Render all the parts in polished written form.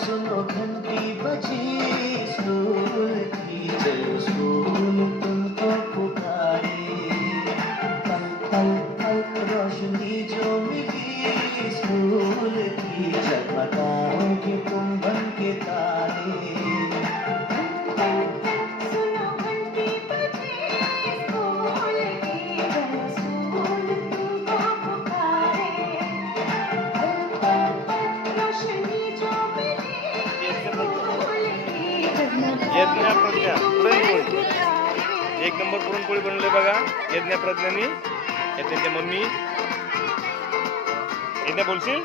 सुनो घंटी बजी स्कूल की, चलो स्कूल तुमको पुकारे। पल पल पल रोशनी जो मिली स्कूल की, जगमगाओगे तुम बन के तारे। सुनो घंटी बजी स्कूल की, चलो स्कूल तुमको पुकारे। पल पल पल रोशनी जो मिली स्कूल की, यज्ञ प्रज्ञा पुरणपोळी, एक नंबर पुरणपोळी बनवले बघा यज्ञ प्रज्ञानी. त्यांच्या मम्मी. यज्ञ बोलशील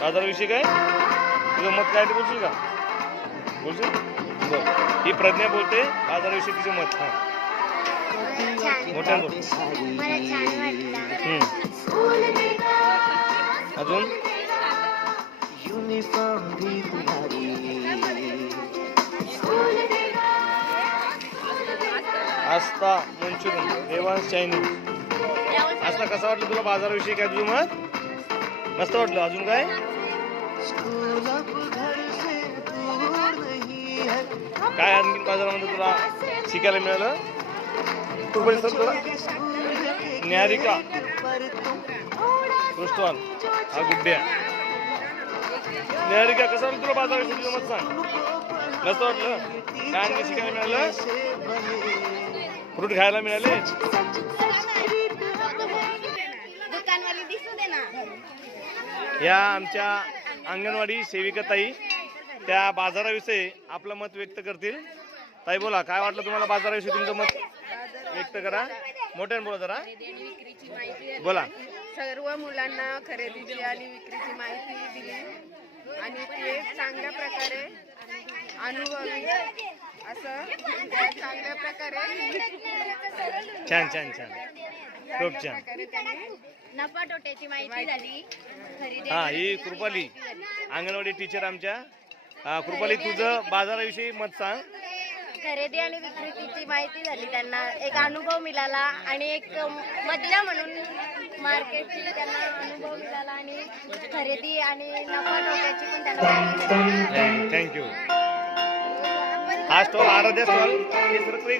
बाजाराविषयी काय, तुझं मत काय ते बोलशील का? बोलशील बरं. ही प्रज्ञा बोलते बाजाराविषयी तिचं मत. हा मोठ्यानं बोल. अजून यूनिफॉर्म भी तुम्हारी. आस्था मंचुरियन रेवांस चायनीज. आस्था कसा वाटलं तुला बाजाराविषयी, काय तुझं मत? मस्त वाटलं. अजून काय? स्कूल अब घर से दूर नहीं है. काय आणखी बाजारामध्ये तुला शिकायला मिळालं? तू पण सर तुला न्यारिका कृष्णवाल हा गुड्ड्या. न्यारिका कसा वाटलं तुला बाजाराविषयी, तुझं मत सांग. मस्त वाटलं. काय आणखी शिकायला मिळालं? फ्रूट खायला मिळाले. या आमच्या अंगणवाडी सेविका ताई त्या बाजाराविषयी आपलं मत व्यक्त करतील. ताई बोला, काय वाटलं तुम्हाला बाजाराविषयी, तुमचं मत व्यक्त करा. मोठ्याने बोला जरा. बोला. सर्व मुलांना खरेदीची आणि विक्रीची माहिती दिली आणि ते चांगल्या प्रकारे अनुभवी असं चांगल्या प्रकारे छान छान छान खूप छान. नफा तोट्याची माहिती झाली. हा ही कृपाली अंगणवाडी टीचर आमच्या. कृपाली तुझं बाजाराविषयी मत सांग. खरेदी आणि विक्रीची माहिती झाली, त्यांना एक अनुभव मिळाला आणि एक मधल्या म्हणून मार्केटची त्यांना अनुभव मिळाला आणि खरेदी आणि नफा तोट्याची पण त्यांना. थँक्यू. हा स्टॉल आराध्या स्टॉल हे सरकारी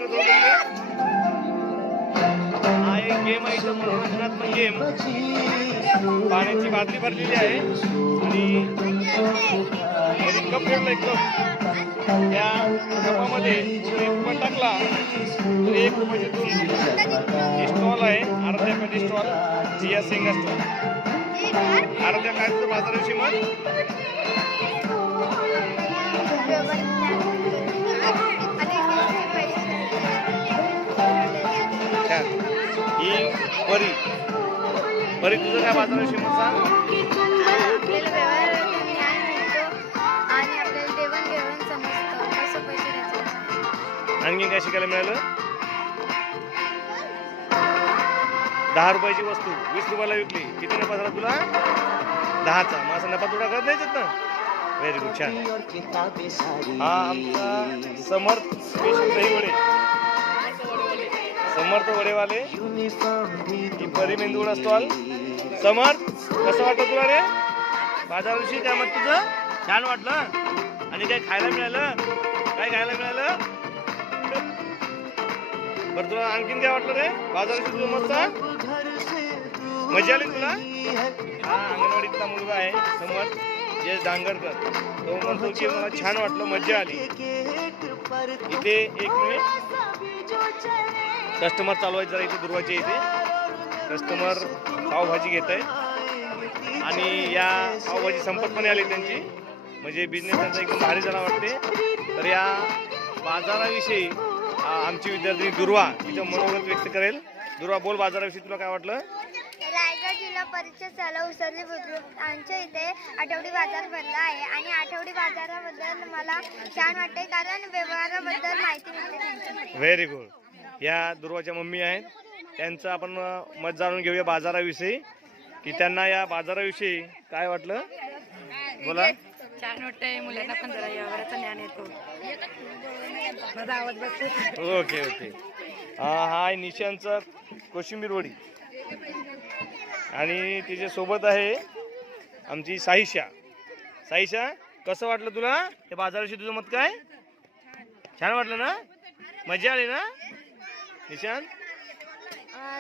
हा एक गेम आहे, इथं मनोरंजनात्मक गेम. पाण्याची बादली भरलेली आहे आणि कप ठेवला एक कप. त्या कपामध्ये एक पण टाकला तर 1 रुपयाचे 2. स्टॉल आहे आराध्या पॅटी स्टॉल, जिया सिंगा स्टॉल. आराध्या काय तुझं बाजाराविषयी मत? ही परी परी तुझं काय बाजाराविषयी मत सांग. आपल्याला व्यवहार न्याय मिळतो आणि आपल्याला देवाणघेवाण समजतं कसं पैसे द्यायचं. आणखी काय शिकायला मिळालं? 10 रुपयाची वस्तू 20 रुपयाला विकली, किती नफा झाला तुला? 10चा. मग असा नफा तुला करत द्यायच्यात ना. व्हेरी गुड, छान. हा आमचा समर्थ स्पेशल दही वडे, समर्थ वडेवाले. ही परी मेंदूवडा स्टॉल. समर्थ कसं वाटलं तुला रे बाजाराविषयी? काय मत तुझं? छान वाटलं. आणि काय खायला मिळालं? काय खायला मिळालं? बरं तुला आणखीन काय वाटलं रे बाजाराविषयी? तुझं मत सांग. मजा आली तुला? हा अंगणवाडीतला मुलगा आहे समर्थ जयेश डांगरकर. तो म्हणतो की मला छान वाटलं, मजा आली. इथे 1 मिनिट कस्टमर चालवायचं जरा. इथे दुर्वाचे इथे कस्टमर पावभाजी घेत आहे आणि या पावभाजी संपत पण आली त्यांची, म्हणजे बिझनेस त्यांचा एकदम भारी झाला वाटते. तर या बाजाराविषयी आमची विद्यार्थी दुर्वा तिचं मनोगत व्यक्त करेल. दुर्वा बोल, बाजाराविषयी तुला काय वाटलं? रायगड जिल्हा परिषद शाळा उसरली बुद्रुक आमच्या इथे आठवडी बाजार भरला आहे आणि आठवडी बाजाराबद्दल मला छान वाटते कारण व्यवहाराबद्दल माहिती मिळते. Very good. या दुर्वाच्या मम्मी आहेत, त्यांचं आपण मत जाणून घेऊया बाजाराविषयी, की त्यांना या बाजाराविषयी काय वाटलं. बोला. छान वाटतंय, मुलांना पण जरा व्यवहाराचं ज्ञान येतो. माझा आवाज बसतो. Okay okay. हा आहे निशांचा कोशिंबीर वडी आणि तिच्या सोबत आहे आमची साईशा. साईशा, कसं वाटलं तुला हे बाजाराशी? तुझं मत काय? छान वाटलं ना? मजा आली ना निशांत?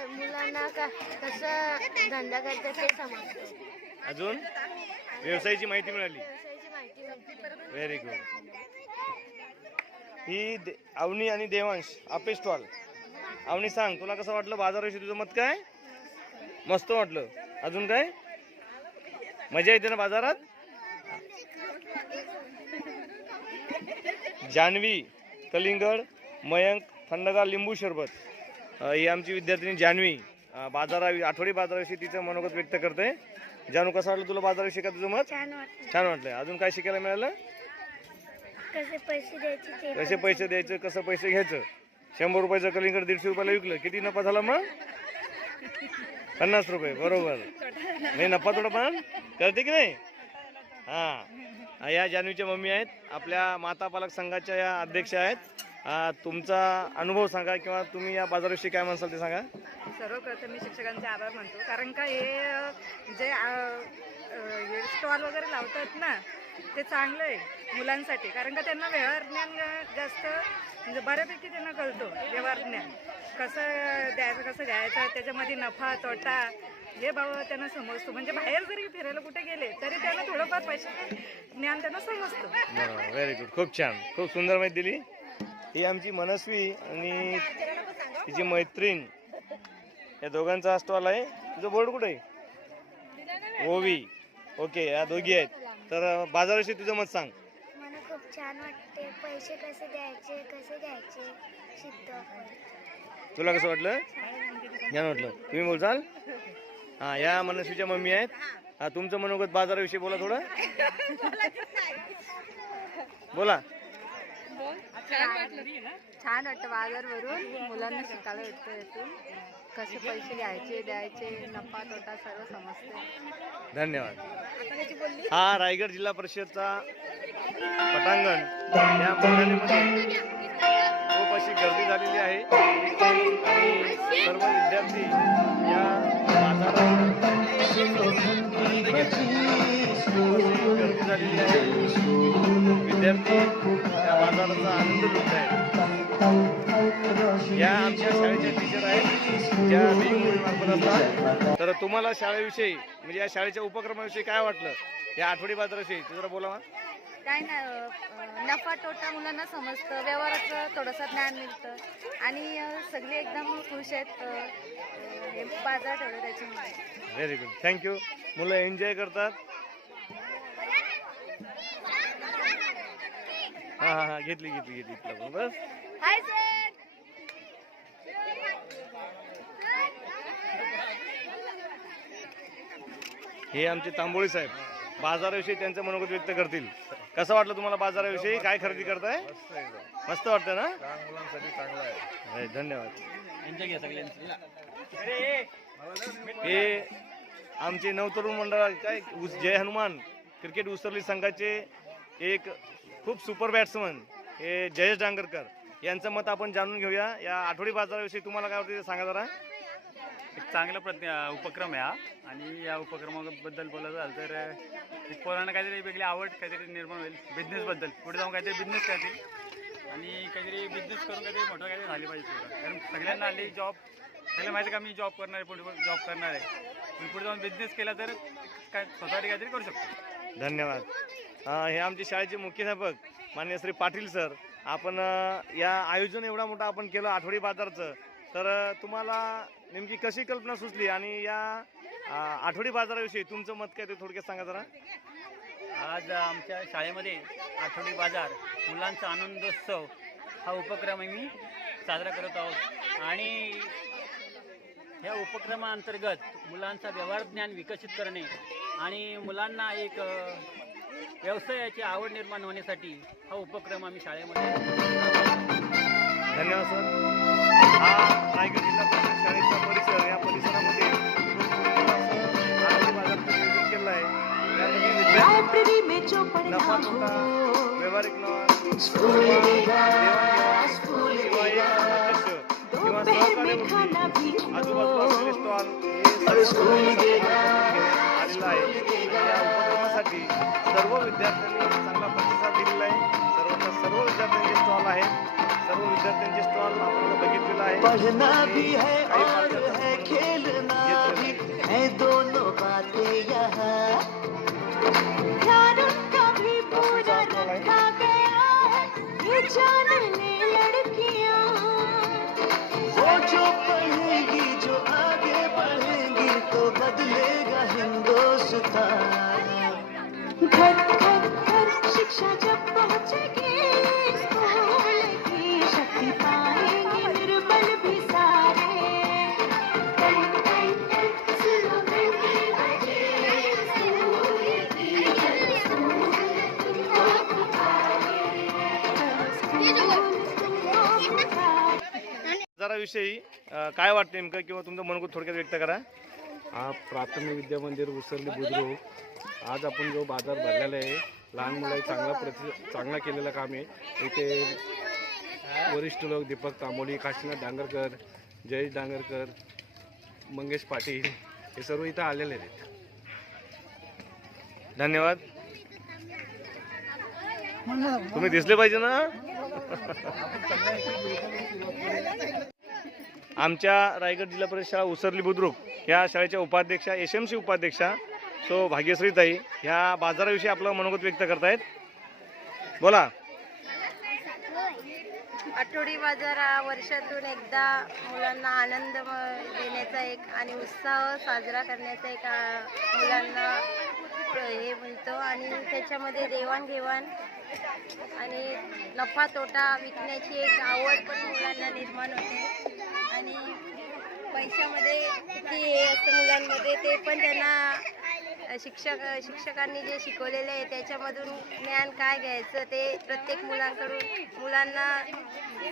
मुलांना कसं धंदा करतात ते समजतं. अजून व्यवसायाची माहिती मिळाली. व्यवसायाची माहिती मिळते. Very good. ही अवनी आणि देवांश आपे स्टॉल. अवनी, सांग तुला कसं वाटलं बाजाराविषयी? तुझं मत काय? मस्त वाटलं. अजून काय मजा येते ना बाजारात? जान्हवी, कलिंगड, मयंक, थंडगार लिंबू सरबत. ही आमची विद्यार्थिनी जान्हवी आठवडी बाजाराविषयी तिचं मनोगत व्यक्त करते. जानू, कसं वाटलं तुला बाजाराविषयी? का तुझं मत? छान वाटलंय. अजून काय शिकायला मिळालं? कसे पैसे द्यायचे, कसे पैसे द्यायचं, कसं पैसे घ्यायचं. 100 रुपयाचं कलिंगड 150 रुपयाला विकलं, किती नफा झाला मग? 50 रुपये. बरोबर. नाही, नफा थोडं पण करते की नाही? हा, या जान्हवीच्या मम्मी आहेत, आपल्या माता पालक संघाच्या या अध्यक्ष आहेत. तुमचा अनुभव सांगा किंवा तुम्ही या बाजाराविषयी काय म्हणसाल ते सांगा. सर्वप्रथम मी शिक्षकांचे आभार मानतो, कारण का हे जे स्टॉल वगैरे लावतात ना ते चांगलं आहे मुलांसाठी, कारण का त्यांना व्यवहार ज्ञान जास्त म्हणजे बऱ्यापैकी त्यांना कळतो. व्यवहार ज्ञान कसं द्यायचं, कसं घ्यायचं, त्याच्यामध्ये नफा तोटा हे भाव त्यांना समजतो. म्हणजे बाहेर जरी फिरायला कुठे गेले तरी त्यांना थोडंफार पैसे ज्ञान त्यांना समजतं. Very good. खूप छान, खूप सुंदर माहिती दिली. ही आमची मनस्वी आणि तिची मैत्रीण, या दोघांचा स्टॉल आहे. तुझं बोर्ड कुठे आहे? ओवी. ओके, या दोघी आहेत. तर बाजाराविषयी तुझं मत सांग. मला खूप छान वाटते. पैसे कसे द्यायचे, कसे घ्यायचे शिकतो. तुला कसं वाटलं? छान वाटलं. तुम्ही बोलचाल? हा, या मनस्वीच्या मम्मी आहेत. हा, तुमचं मनोगत बाजाराविषयी बोला थोडं. बोला. छान वाटतं बाजारवरून मुलांना शिकायला भेटतं. यातून कसे पैसे घ्यायचे द्यायचे, नफा तोटा सर्व समजते. धन्यवाद. हा रायगड जिल्हा परिषदचा पटांगण. या मैदानामध्ये खूप अशी गर्दी झालेली आहे आणि सर्व विद्यार्थी या बाजारात गर्दी झालेली आहे. विद्यार्थी या बाजाराचा आनंद लुटत आहेत. या आमच्या शाळेच्या टीचर आहेत ज्या मार्फत असतात. तर तुम्हाला शाळेविषयी म्हणजे या शाळेच्या उपक्रमाविषयी काय वाटलं? या आठवडी बाजाराविषयी जरा बोला. काय नाही, नफा तोटा मुलांना समजतं, व्यवहाराचं थोडंसं ज्ञान मिळतं आणि सगळे एकदम खुश आहेत. हे बाजार ठेवलं त्याच्यामुळे. Very good. थँक्यू. मुलं एन्जॉय करतात. हा, घेतली बस. Hi sir. हे आमचे तांबोळी साहेब बाजाराविषयी त्यांचं मनोगत व्यक्त करतील. कसं वाटलं तुम्हाला बाजाराविषयी? काय खरेदी करताय? मस्त वाटतं ना? मुलांसाठी चांगला आहे. धन्यवाद. हे आमचे नवतरुण मंडळ काय जय हनुमान क्रिकेट उसरली संघाचे एक खूप सुपर बॅट्समन हे जयेश डांगरकर यांचं मत आपण जाणून घेऊया. या आठवडी बाजाराविषयी तुम्हाला काय वाटतं सांगा जरा. एक चांगला उपक्रम आहे हा, आणि या उपक्रमाबद्दल बोलायचं झालं तर पोरांना काहीतरी वेगळी आवड काहीतरी निर्माण होईल बिझनेसबद्दल. पुढे जाऊन काहीतरी बिझनेस करतील आणि काहीतरी बिझनेस करून काहीतरी मोठं काहीतरी झाली पाहिजे पोरं. कारण सगळ्यांना आली जॉब, सगळ्यांना माहिती का मी जॉब करणार आहे, पुढे जॉब करणार आहे. मी पुढे जाऊन बिझनेस केला तर काय स्वतःसाठी काहीतरी करू शकतो. धन्यवाद. हे आमचे शाळेचे मुख्याध्यापक माननीय श्री पाटील सर. आपण या आयोजन एवढा मोठा आपण केलं आठवडी बाजारचं, तर तुम्हाला नेमकी कशी कल्पना सुचली आणि या आठवडी बाजाराविषयी तुमचं मत काय ते थोडक्यात सांगा जरा. आज आमच्या शाळेमध्ये आठवडी बाजार मुलांचा आनंदोत्सव हा उपक्रम मी साजरा करत आहोत, आणि ह्या उपक्रमाअंतर्गत मुलांचा व्यवहार ज्ञान विकसित करणे आणि मुलांना एक व्यवसायाची आवड निर्माण होण्यासाठी हा उपक्रम आम्ही शाळेमध्ये. धन्यवाद सर. हा रायगड जिल्हा परिषद शाळेचा परिसर. या परिसरामध्ये आठवडी बाजारचं नियोजन केलं आहे. त्यामध्ये विद्यार्थी नफा तोटा, व्यावहारिक किंवा आजूबाजूला असलेले स्टॉल हे सर्व आलेलं आहे. या उपक्रमासाठी सर्व विद्यार्थ्यांनी चांगला प्रतिसाद दिलेला आहे. सर्व विद्यार्थ्यांचे स्टॉल आहेत. सर्व विद्यार्थ्यांचे स्टॉल आपण बघितलेला आहे. पढ़ना भी है और है खेलना भी है, दोनों बातें यहाँ ध्यान उनका भी पूरा रखा गया है, ये जानने लड़कियाँ वो जो पढ़ेंगी, जो आगे बढ़ेंगी तो बदलेगा हिंदुस्तान. घर घर घर शिक्षा जब पहुँचेगी, स्कूल की शक्ति पाएंगे निर्बल भी सारे. बाजाराविषयी काय वाटतं नेमकं किंवा तुमचं मनोगत थोडक्यात व्यक्त करा. हा प्राथमिक विद्या मंदिर उसरली बुद्रुक. आज आपण जो बाजार भरलेला आहे, लहान मुलांनी चांगला केलेलं काम आहे. इथे वरिष्ठ लोक दीपक तांबोली, काशीनाथ डांगरकर, जयेश डांगरकर, मंगेश पाटील हे सर्व इथं आलेले आहेत. धन्यवाद. तुम्ही दिसले पाहिजे ना. आमच्या रायगड जिल्हा परिषद शाळा उसरली बुद्रुक या शाळेच्या उपाध्यक्षा, SMC उपाध्यक्षा सो भाग्यश्रीताई ह्या बाजाराविषयी आपलं मनोगत व्यक्त करतायत. बोला. आठवडी बाजार हा वर्षातून एकदा मुलांना आनंद देण्याचा एक आणि उत्साह साजरा करण्याचा एक मुलांना हे म्हणतो. आणि त्याच्यामध्ये देवाणघेवाण आणि नफा तोटा विकण्याची एक आवड पण मुलांना निर्माण होते. आणि पैशामध्ये किती हे असतं मुलांमध्ये, ते पण त्यांना शिक्षकांनी जे शिकवलेले आहे त्याच्यामधून ज्ञान काय घ्यायचं ते प्रत्येक मुलांना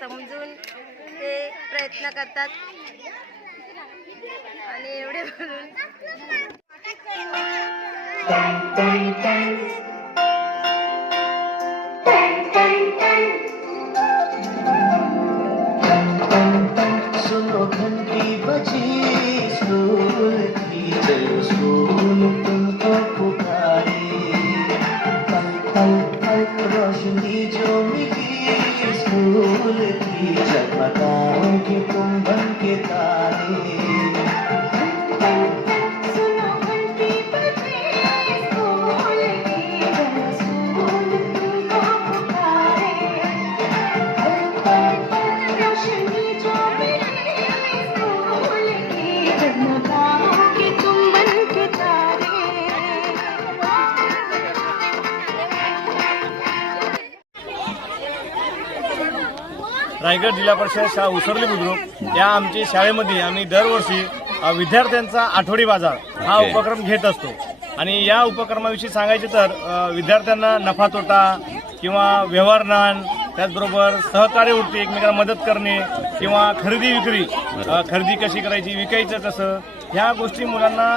समजून ते प्रयत्न करतात. आणि एवढे बोलून सुनो घंटी बजी स्कूल की, चलो स्कूल तुमको पुकारे. पल पल पल रोशनी जो मिली स्कूल की, जगमगाओगे तुम बन के तारे. सुनो घंटी बजी स्कूल की, चलो स्कूल तुमको पुकारे. पल पल पल रोशनी जो रायगड जिल्हा परिषद शाळा उसरली बुद्रुक या आमच्या शाळेमध्ये आम्ही दरवर्षी विद्यार्थ्यांचा आठवडी बाजार हा उपक्रम घेत असतो. आणि या उपक्रमाविषयी सांगायचे तर विद्यार्थ्यांना नफा तोटा किंवा व्यवहार ज्ञान, त्याचबरोबर सहकार्य वृत्ती, एकमेकांना मदत करणे किंवा खरेदी विक्री, खरेदी कशी करायची, विकायचं कसं, ह्या गोष्टी मुलांना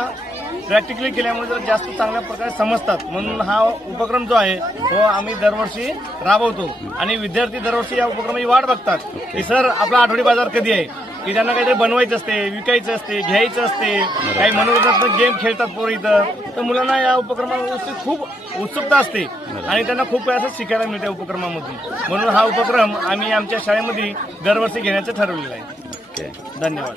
प्रॅक्टिकली केल्यामुळे जर जास्त चांगल्या प्रकारे समजतात. म्हणून हा उपक्रम जो आहे तो आम्ही दरवर्षी राबवतो. आणि विद्यार्थी दरवर्षी या उपक्रमाची वाट बघतात की सर आपला आठवडी बाजार कधी आहे, की त्यांना काहीतरी बनवायचं असते, विकायचं असते, घ्यायचं असते, काही मनोरंजनात्मक गेम खेळतात पोरं इथं. तर मुलांना या उपक्रमाविषयी खूप उत्सुकता असते आणि त्यांना खूप काही असं शिकायला मिळते उपक्रमामधून. म्हणून हा उपक्रम आम्ही आमच्या शाळेमध्ये दरवर्षी घेण्याचं ठरवलेलं आहे. धन्यवाद.